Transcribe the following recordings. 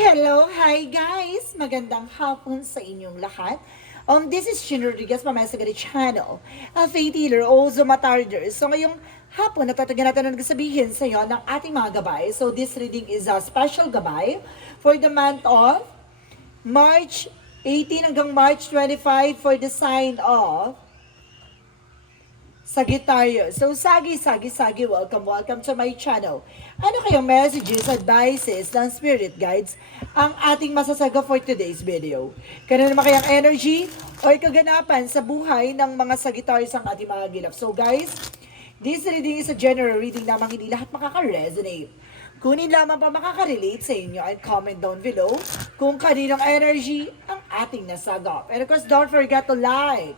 Hello, hi guys! Magandang hapon sa inyong lahat. This is Shin Rodriguez from Masagari Channel, a faith healer, also matarder. So ngayong hapon, natatagan natin ang nagsasabihin sa iyo ng ating mga gabay. So this reading is a special gabay for the month of March 18 hanggang March 25 for the sign of Sagittarius. So, Sagi, welcome to my channel. Ano kayong messages, advices ng spirit guides ang ating masasaga for today's video? Kano naman kayang energy o kaganapan sa buhay ng mga Sagittarius ang ating mga gilap? So guys, this reading is a general reading lamang, hindi lahat makaka-resonate. Kunin lamang pa makaka-relate sa inyo and comment down below kung kaninong energy ang ating nasagap. And of course, don't forget to like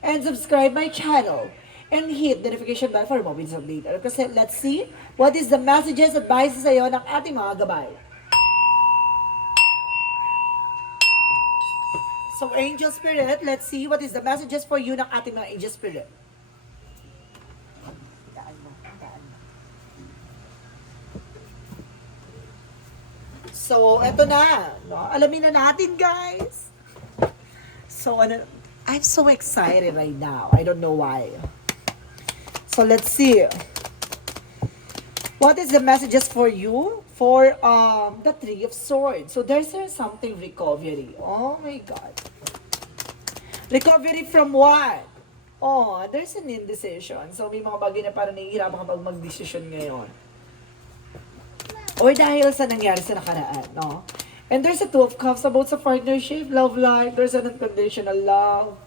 and subscribe my channel and hit the notification bell for more videos update. Kasi let's see what is the messages, advices sa'yo ng ating mga gabay. So Angel Spirit, let's see what is the messages for you ng ating mga Angel Spirit. So, eto na. No? Alamin na natin, guys. So, I'm so excited right now. I don't know why. So let's see. What is the messages for you for the Three of Swords? So there's something recovery. Oh my God. Recovery from what? Oh, there's an indecision. So may mga bagay na parang nahihirapan kapag mag-decision ngayon. Or dahil sa nangyari sa nakaraan, no? And there's a Two of Cups about sa partnership, love life. There's an unconditional love.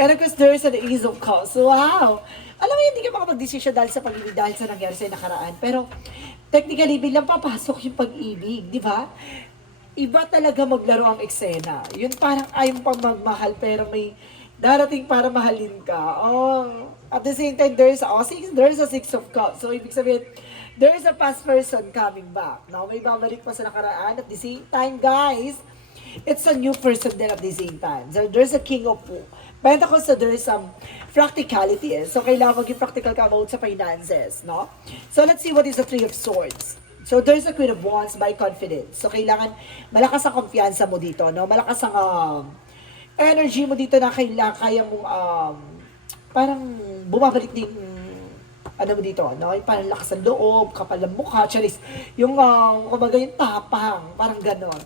And of course, there's an Ace of Cups. Wow! Alam mo, hindi ka makapag-desisyon dahil sa pag-ibig, dahil sa nangyari sa nakaraan. Pero, technically, bilang papasok yung pag-ibig, di ba? Iba talaga maglaro ang eksena. Yun parang ayaw pang magmahal, pero may darating para mahalin ka. Oh, at the same time, there's a Six of Cups. So, ibig sabihin, there's a past person coming back. No? May babalik pa sa nakaraan. At the same time, guys, it's a new person din at the same time. So, there's a King of Pentacles, so there is some practicality. So, kailangan maging practical ka about sa finances, no? So, let's see what is the Three of Swords. So, there's a Queen of Wands by confidence. So, kailangan malakas ang kumpiyansa mo dito, no? Malakas ang energy mo dito na kailangan, kaya mong parang bumabalik din ano mo dito, no? Yung parang lakas ng loob, kapal ng mukha, charis. Yung, kumbaga yung tapang, parang ganon.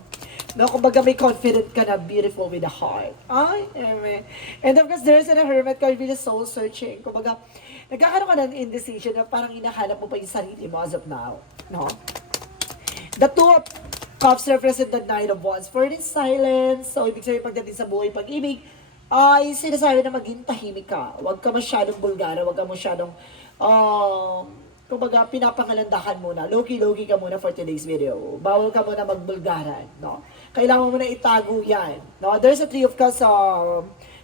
No, kumbaga may confident ka na beautiful with a heart. Ay, amen. And of course, there's a hermit card with a soul searching. Kumbaga, nagkakaroon ka ng indecision na parang hinahanap mo pa yung sarili mo as of now. No? The Two of Cups represent the Nine of Wands. For this silence, so ibig sabihin pagdating sa buhay pag-ibig, ay sinasabi na maging tahimik ka. Huwag ka masyadong bulgara, huwag ka masyadong, kumbaga, pinapangalandakan muna. Loki-loki ka muna for today's video. Bawal ka muna magbulgaran, no? Kailangan mo muna itago yan, no? There's a Three of Cups,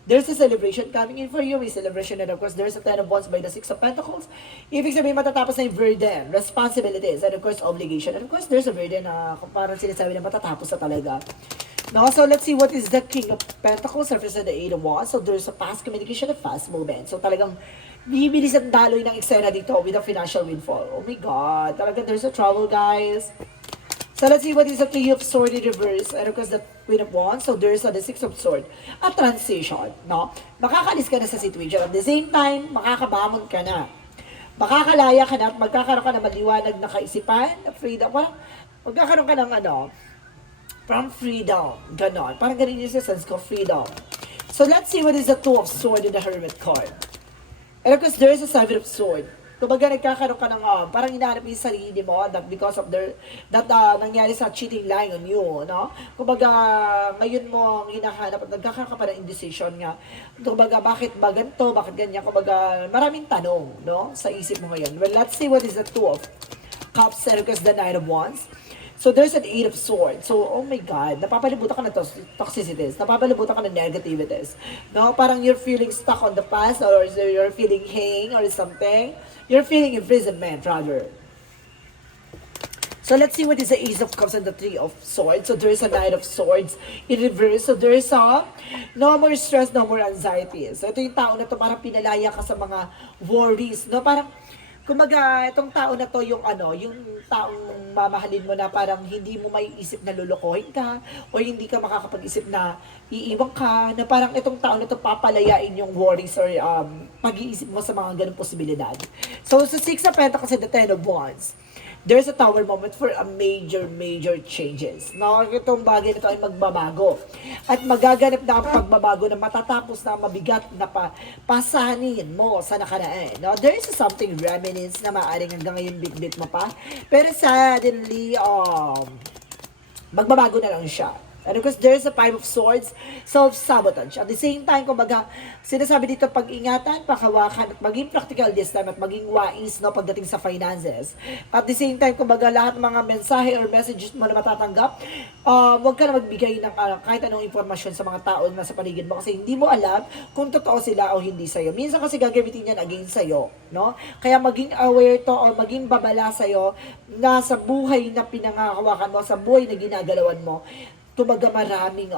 there's a celebration coming in for you. May celebration, and of course, there's a Ten of Wands by the Six of Pentacles. Ibig sabihin, matatapos na yung burden, responsibilities, and of course, obligation. And of course, there's a burden na parang sinasabi na matatapos na talaga. No, so let's see what is the King of Pentacles represent the Eight of Wands. So there's a fast communication, a fast movement. So talagang bibilis ang daloy ng eksena dito with a financial windfall. Oh my God, talagang there's a trouble, guys. So let's see what is the Three of Swords in reverse. And of course, the Queen of Wands. So there's the Six of Swords. A transition, no? Makakalis ka na sa situation. At the same time, makakabamon ka na. Makakalaya ka na at magkakaroon ka na maliwanag na kaisipan, na freedom. Parang magkakaroon ka ng from freedom. Ganon. Parang ganun yung sense ko, freedom. So let's see what is the Two of Swords in the Hermit card. And of course, there is a Seven of Swords. Kumbaga, nagkakaroon ka ng, parang hinahanap yung sarili mo that because of that nangyari sa cheating lying on you, no? Kumbaga, ngayon mo hinahanap at nagkakaroon ka pa ng indecision nga. Kumbaga, bakit ba ganito? Bakit ganyan? Kumbaga, maraming tanong, no? Sa isip mo ngayon. Well, let's see what is the Two of Cups and because the Nine of Wands. So, there's an Eight of Swords. So, oh my God, napapalibutan ka ng toxicities, napapalibutan ka ng negativities. No? Parang you're feeling stuck on the past or you're feeling hang or something. You're feeling imprisonment, rather. So, let's see what is the Ace of Cups and the Three of Swords. So, there's a Knight of Swords in reverse. So, there's a no more stress, no more anxiety. So, ito yung tao na to parang pinalaya ka sa mga worries. No? Parang Kumbaga, itong tao na to, yung ano, yung taong mamahalin mo na parang hindi mo may isip na lulukohin ka, o hindi ka makakapag-isip na iiwan ka, na parang itong tao na to papalayain yung worries or pag-iisip mo sa mga ganung posibilidad. So, sa Six of Pentacles and the Ten of Wands, there's a tower moment for a major changes. No, itong bagay na ito ay magbabago. At magaganap na ang pagbabago na matatapos na mabigat na pasanin mo sa nakaraan. No, there is something reminiscence na maaaring hanggang ngayon bit-bit mo pa. Pero suddenly, magbabago na lang siya. And of course, there's a Five of Swords, self-sabotage. At the same time, kumbaga, sinasabi dito, pag-ingatan, pakawakan, at maging practical this time, at maging wais, no, pagdating sa finances. At the same time, kumbaga, lahat ng mga mensahe or messages mo na matatanggap, huwag ka na magbigay ng kahit anong informasyon sa mga tao na nasa paligid mo, kasi hindi mo alam kung totoo sila o hindi sa'yo. Minsan kasi gagamitin yan against sa'yo, no? Kaya maging aware to, o maging babala sa'yo, na sa buhay na pinangakawakan mo, sa buhay na ginagalawan mo, kumbaga maraming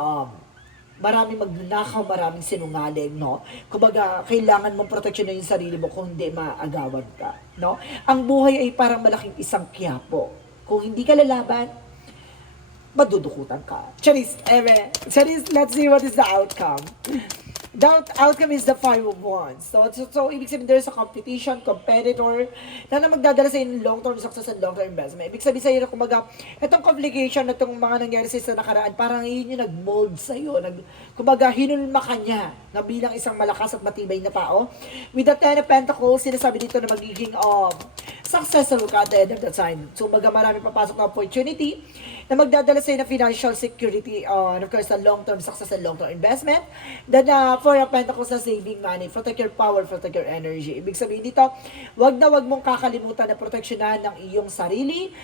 magnanakaw, maraming sinungaling, no? Kumbaga, kailangan mong proteksyonin yung sarili mo kung hindi maagawan ka, no? Ang buhay ay parang malaking isang kiyapo. Kung hindi ka lalaban, madudukutan ka. Charis, Charis, let's see what is the outcome. The outcome is the Five of Wands. So ibig sabihin, there's a competition, competitor, na magdadala sa inyo long-term success and long-term investment. Ibig sabihin sa inyo, kumaga, itong complication na itong mga nangyari sa nakaraan, parang yun yung nag-mold sa iyo. Kumaga, hinulma ka niya na bilang isang malakas at matibay na tao. With the Ten of Pentacles, sinasabi dito na magiging successful ka at the end of the time. So, kumaga, marami papasok na opportunity na magdadala sa inyo ng financial security, and of course, the long-term success and long-term investment. Then, Four of Pentacles na saving money, protect your power, protect your energy. Ibig sabihin dito, wag mong kakalimutan na proteksyonan ng iyong sarili,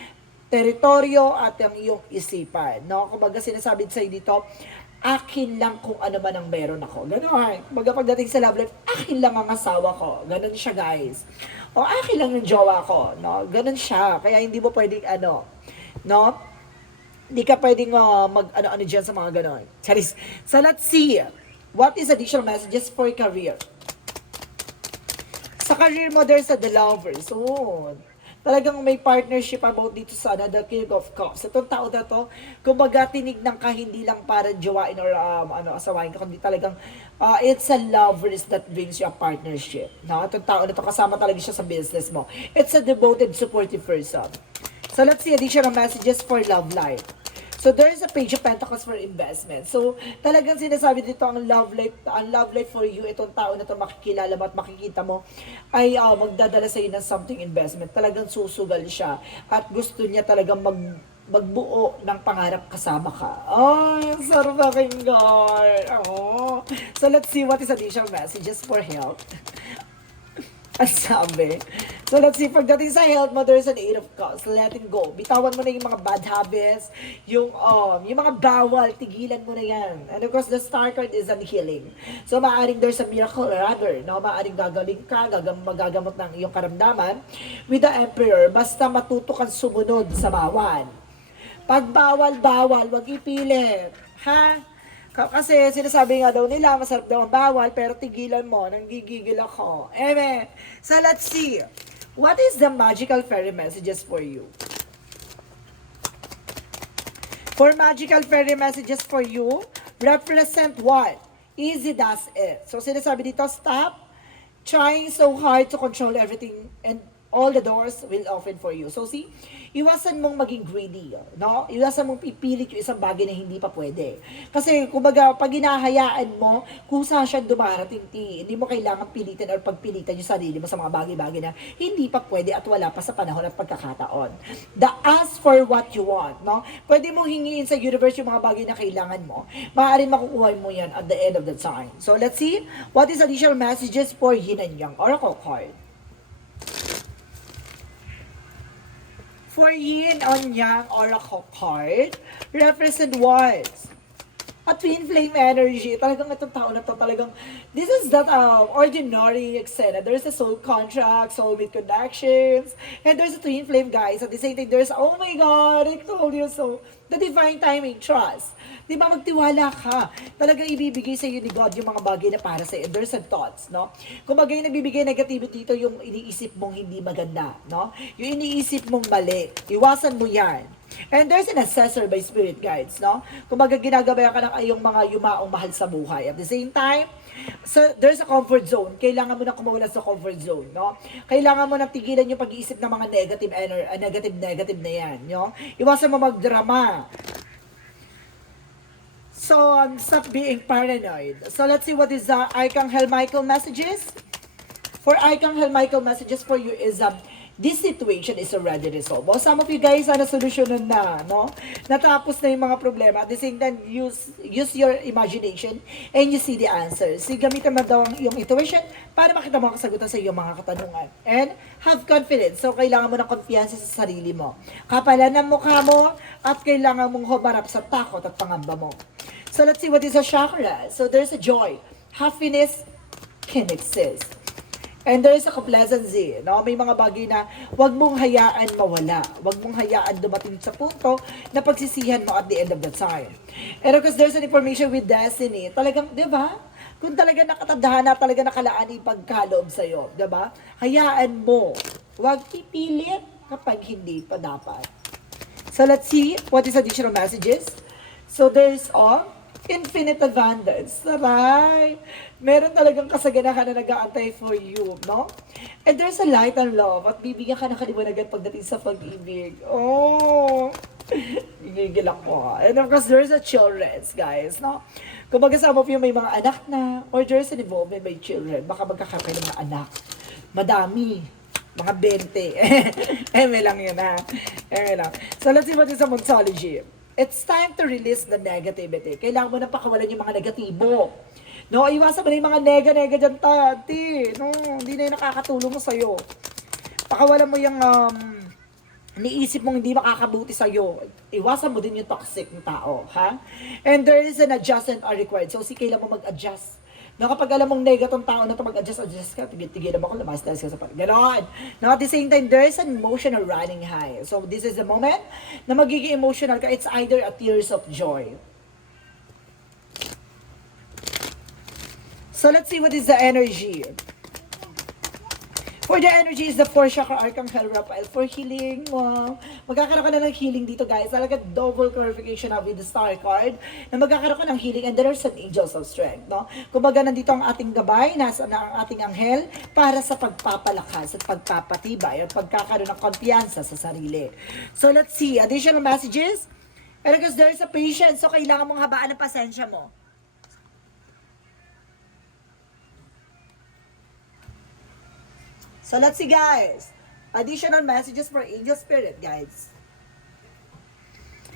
teritoryo, at ang iyong isipan. No? Kumbaga sinasabi sa dito, akin lang kung ano man ang meron ako. Ganon. Kumbaga pagdating sa love life, akin lang ang asawa ko. Ganon siya, guys. O akin lang yung jowa ko. No? Ganon siya. Kaya hindi mo pwedeng no? Hindi ka pwedeng mag-ano dyan sa mga ganon. Charis. So let's see. What is additional messages for career? Sa career mo, there's the lovers. So, talagang may partnership about dito sa the King of Cups. Itong tao na to, kumbaga tinignan ka hindi lang para jowain or asawain ka, kundi talagang it's a lovers that brings you a partnership. No? Itong tao na to, kasama talaga siya sa business mo. It's a devoted, supportive person. So, let's see additional messages for love life. So, there is a Page of Pentacles for investment. So, talagang sinasabi dito ang love life for you, itong tao na ito makikilala mo at makikita mo, ay magdadala sa iyo ng something investment. Talagang susugal siya at gusto niya talagang magbuo ng pangarap kasama ka. Sarap pakinggan. So, let's see what is additional messages for health. Ang sabi. So, let's see, pagdating sa health mo, there's an Eight of Cups. Letting go. Bitawan mo na yung mga bad habits, yung mga bawal, tigilan mo na yan. And of course, the Star card is an healing. So, maaaring there's a miracle rather, no? Maaaring gagaling ka, magagamot ng iyong karamdaman. With the Emperor, basta matuto kang sumunod sa bawal. Pag bawal, wag ipilit. Ha? Kasi sinasabi nga daw nila, masarap daw ang bawal, pero tigilan mo, nanggigigil ako. Amen. So let's see. What is the magical fairy messages for you? For magical fairy messages for you, represent what? Easy does it. So sinasabi dito, stop trying so hard to control everything and all the doors will open for you. So see, iwasan mong maging greedy, no? Iwasan mong pipilit yung isang bagay na hindi pa pwede. Kasi, kumbaga, pag hinahayaan mo, kusa siya dumarating, hindi mo kailangan pilitin or pagpilitan yung sarili mo sa mga bagay-bagay na hindi pa pwede at wala pa sa panahon at pagkakataon. The ask for what you want, no? Pwede mong hingiin sa universe yung mga bagay na kailangan mo. Maaaring makukuha mo yan at the end of the time. So, let's see, what is additional messages for Yin and Yang Oracle card? For Yin and Yang Oracle card, represent what? a twin flame energy. Talagang itong tao na to, talagang, this is not ordinary eksena. There's a soul contract, soulmate connections, and there's a twin flame, guys. At the same time, there's, oh my God, I told you so. The divine timing, trust. Di ba, magtiwala ka. Talagang ibibigay sa iyo ni God yung mga bagay na para sa iyo. There's some thoughts, no? Kung bagay na bibigay negativity dito, yung iniisip mong hindi maganda, no? Yung iniisip mong mali. Iwasan mo yan. And there's an assessor by spirit guides, no? Kung baga ginagabayan ka ng ayong mga yumaong mahal sa buhay. At the same time, so there's a comfort zone. Kailangan mo na kumawala sa comfort zone, no? Kailangan mo na tigilan yung pag-iisip ng mga negative na yan, no? Iwasan mo magdrama. So, stop being paranoid. So, let's see what is the Archangel Michael messages. For Archangel Michael messages for you is, this situation is already resolved. Well, some of you guys na solusyonan na, no? Natapos na yung mga problema. At the same time, use your imagination and you see the answers. So, gamitan mo daw yung intuition para makita mo ang kasagutan sa iyong mga katanungan. And have confidence. So, kailangan mo ng kumpiyansa sa sarili mo. Kapalan ng mukha mo at kailangan mong humarap sa takot at pangamba mo. So, let's see what is a chakra. So, there's a joy. Happiness can exist. And there is a complacency, no? May mga bagay na wag mong hayaan mawala. Wag mong hayaan dumating sa punto na pagsisihan mo at the end of the time. And of course, there's an information with destiny. Talagang, di ba? Kung talaga nakatadhana, talaga nakalaan yung pagkaloob sa'yo, di ba? Hayaan mo. Wag ipilit kapag hindi pa dapat. So let's see what is additional messages. So there's infinite abundance. Saray! Meron talagang kasaganahan na nag-aantay for you, no? And there's a light and love at bibigyan ka ng kaliwanagan pagdating sa pag-ibig. Oh! Gigil ako. And of course, there's a children, guys, no? Kung magkasama po yung may mga anak na, or there's an involvement by children, baka magkakaroon ng mga anak. Madami. Mga 20. Eme lang yun, ha? Eme lang. So, let's see what is a Monsology. It's time to release the negativity. Kailangan mo na pakawalan yung mga negatibo. No, iwasan mo na yung mga nega-nega dyan, tati. No, hindi na yung nakakatulong mo sa'yo. Pakawalan mo yung niisip mong hindi makakabuti sa'yo. Iwasan mo din yung toxic na tao, ha? And there is an adjustment are required. So, kailangan mo mag-adjust. No, kapag alam mong negatong tao na ito, mag-adjust ka, tigilan mo ako, lumastas ka sa ganon. No, at the same time, there is an emotional running high. So, this is the moment na magiging emotional ka. It's either a tears of joy. So, let's see what is the energy. For the energy is the 4 chakra Archangel Raphael for healing. Wow. Magkakaroon ka na ng healing dito, guys. Talaga double clarification with the star card na magkakaroon ka ng healing and there are some angels of strength, no? Kumbaga, nandito ang ating gabay, nasa na ang ating anghel para sa pagpapalakas at pagpapatibay at pagkakaroon ng kumpiyansa sa sarili. So, let's see. Additional messages. And because there is a patience, so kailangan mong habaan ng pasensya mo. So, let's see, guys. Additional messages for angel spirit, guys.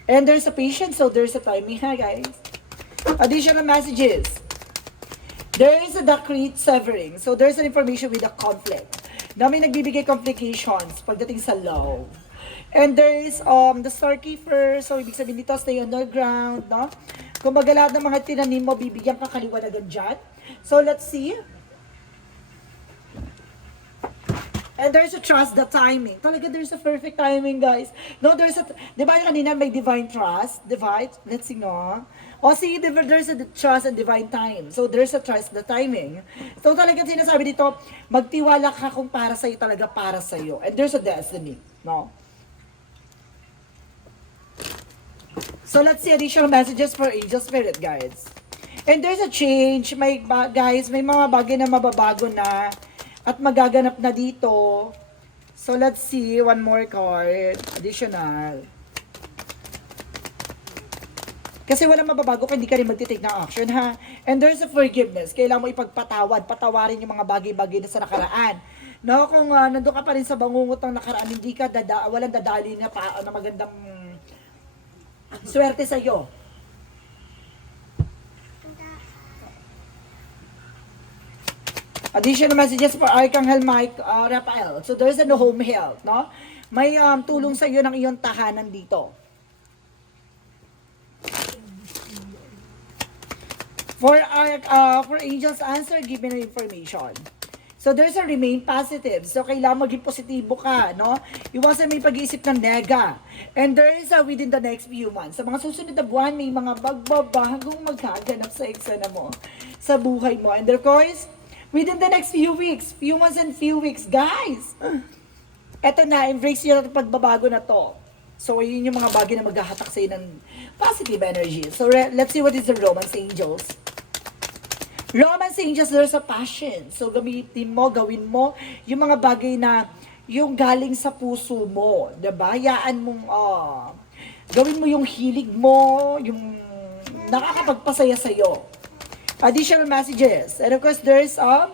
And there's a patience, so there's a timing, ha, guys. Additional messages. There is a decreed severing. So, there's an information with a conflict. Na may nagbibigay complications pagdating sa love. And there is the star keeper. So, ibig sabihin dito, stay underground, no? Kung lahat ng mga tinanim mo, bibigyan ka kaliwanagan dyan. So, let's see. And there's a trust, the timing. Talaga, there's a perfect timing, guys. No, there's a, di ba kanina may divine trust? Divine, let's see, no? O, see, there's a trust and divine time. So, there's a trust, the timing. So, talaga sinasabi dito, magtiwala ka kung para sa'yo, talaga para sa'yo. And there's a destiny, no? So, let's see additional messages for angel spirit, guys. And there's a change, guys, may mga bagay na mababago na, at magaganap na dito. So, let's see. One more card. Additional. Kasi walang mababago kung hindi ka rin magtitake ng action, ha? And there's a forgiveness. Kailangan mo ipagpatawad. Patawarin yung mga bagay-bagay na sa nakaraan. No? Kung nandun ka pa rin sa bangungot ng nakaraan, hindi ka walang dadali na magandang swerte sa'yo. Additional messages for Archangel Raphael. So, there's a home health, no? May tulong sa iyo ng iyong tahanan dito. For angels answer, give me the information. So there's a remain positive. So kailangan maging positibo ka, no? Iwasan may pag-iisip ng nega. And there is a within the next few months. Sa mga susunod na buwan, may mga bagbabagong maghaganap sa eksena mo, sa buhay mo. And of course, within the next few weeks, few months and few weeks, guys, eto na, embrace nyo na itong pagbabago na to. So, yun yung mga bagay na maghahatak sa'yo ng positive energy. So, let's see what is the Romance Angels. Romance Angels, there's a passion. So, gamitin mo, gawin mo yung mga bagay na yung galing sa puso mo. Diba? Hayaan mong, gawin mo yung hilig mo, yung nakakapagpasaya sa'yo. Additional messages. And of course, there's a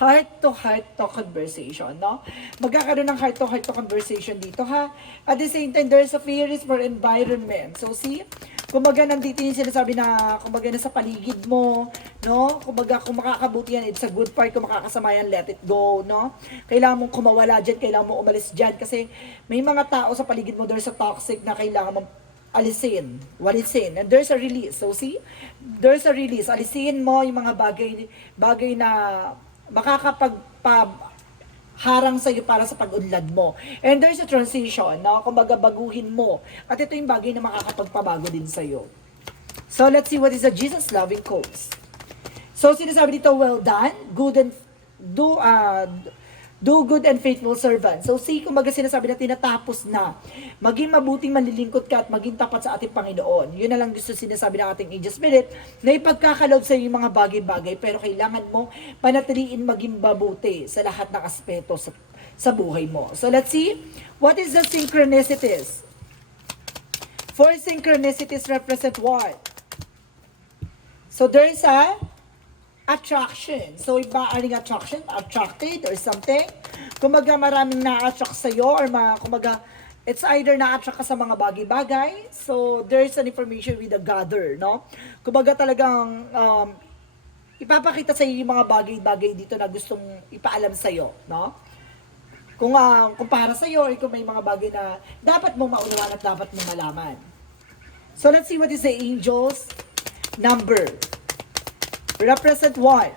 heart-to-heart conversation, no? Magkakaroon ng heart-to-heart conversation dito, ha? At the same time, there's a fears for environment. So, see? Kumbaga, nandito yung sinasabi na, kumbaga, nasa paligid mo, no? Kumbaga, kung makakabuti yan, it's a good part. Kung makakasama yan, let it go, no? Kailangan mong kumawala dyan, kailangan mong umalis dyan. Kasi may mga tao sa paligid mo, there's a toxic na kailangan mong alisin, walisin, and there's a release. So, see? There's a release. Alisin mo yung mga bagay na makakapagpaharang sa iyo para sa pag-unlad mo. And there's a transition, no? Kumbaga baguhin mo. At ito yung bagay na makakapagpabago din sa iyo. So let's see what is the Jesus loving quotes. So sinasabi dito, well done, good and do good and faithful servant. So see, kumbaga sinasabi na tinatapos na. Maging mabuting manlilingkod ka at maging tapat sa ating Panginoon. Yun na lang gusto sinasabi ng ating Angel Spirit na ipagkakalob sa iyo yung mga bagay-bagay pero kailangan mo panatiliin maging mabuti sa lahat ng aspeto sa buhay mo. So let's see, what is the synchronicities? Four synchronicities represent what? So there is a attraction. So, maaring attraction, attracted or something. Kumaga maraming na-attract sa'yo or kumaga, it's either na-attract ka sa mga bagay-bagay. So, there's an information with the gather, no? Kumaga talagang ipapakita sa'yo yung mga bagay-bagay dito na gustong ipaalam sa'yo, no? Kung para sa'yo or kung may mga bagay na dapat mong maunawan at dapat mong malaman. So, let's see what is the angel's number. Represent what?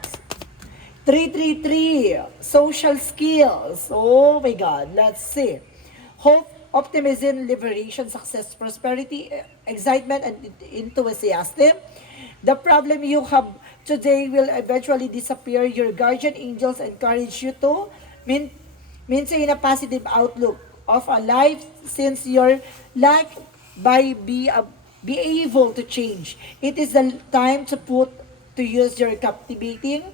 333. Social skills. Oh my God. Let's see. Hope, optimism, liberation, success, prosperity, excitement, and enthusiasm. The problem you have today will eventually disappear. Your guardian angels encourage you to maintain a positive outlook of a life since your lack by be able to change. It is the time to use your captivating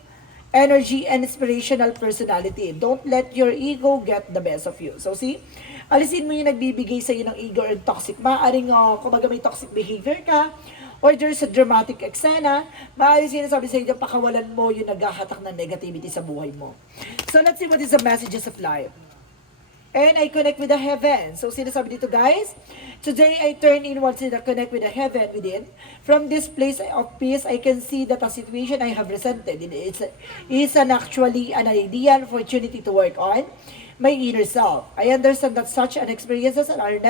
energy and inspirational personality. Don't let your ego get the best of you. So see, alisin mo yung nagbibigay sa iyo ng ego or toxic. Maaaring kumbaga may toxic behavior ka or there's a dramatic eksena, maaaring sinasabi sa iyo, pakawalan mo yung naghahatak ng negativity sa buhay mo. So let's see what is the messages of life. And I connect with the heaven. So sinasabi dito guys, today I turn inwards and connect with the heaven within. From this place of peace, I can see that a situation I have resented is actually an ideal opportunity to work on my inner self. I understand that such an experiences are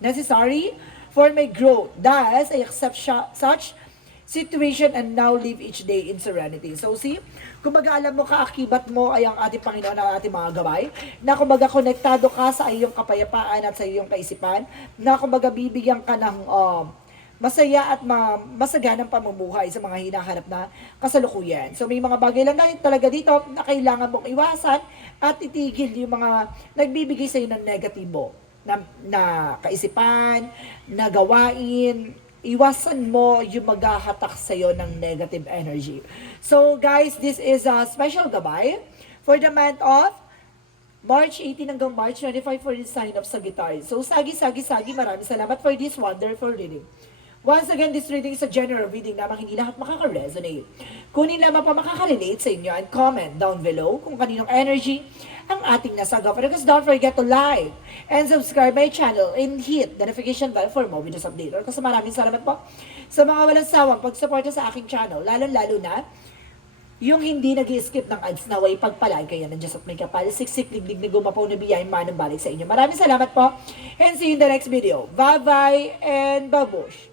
necessary for my growth. Thus, I accept such situation and now live each day in serenity. So see, kumbaga alam mo kaakibat mo ay ang ating Panginoon ang ating mga gabay, na kumbaga konektado ka sa iyong kapayapaan at sa iyong kaisipan, na kumbaga bibigyan ka ng masaya at masaganang pamumuhay sa mga hinahanap na kasalukuyan. So may mga bagay lang talaga dito na kailangan mong iwasan at itigil yung mga nagbibigay sa iyo ng negatibo na kaisipan, na gawain. Iwasan mo yung maghahatak sa'yo ng negative energy. So guys, this is a special gabay for the month of March 18 hanggang March 25 for the sign of Sagittarius. So Sagi, maraming salamat for this wonderful reading. Once again, this reading is a general reading na hindi lahat makaka-resonate. Kunin lamang pa makaka-relate sa inyo and comment down below kung kaninong energy ang ating nasagaw. Because don't forget to like and subscribe my channel and hit the notification bell for more videos update. Kasi maraming salamat po sa mga walang sawang pagsuporta sa aking channel, lalo na yung hindi nag-skip ng ads na way pagpalaan kayo ng Diyos at may kapal, siksik, liglig na gumapaw na biyay, manang balik sa inyo. Maraming salamat po and see you in the next video. Bye-bye and babush!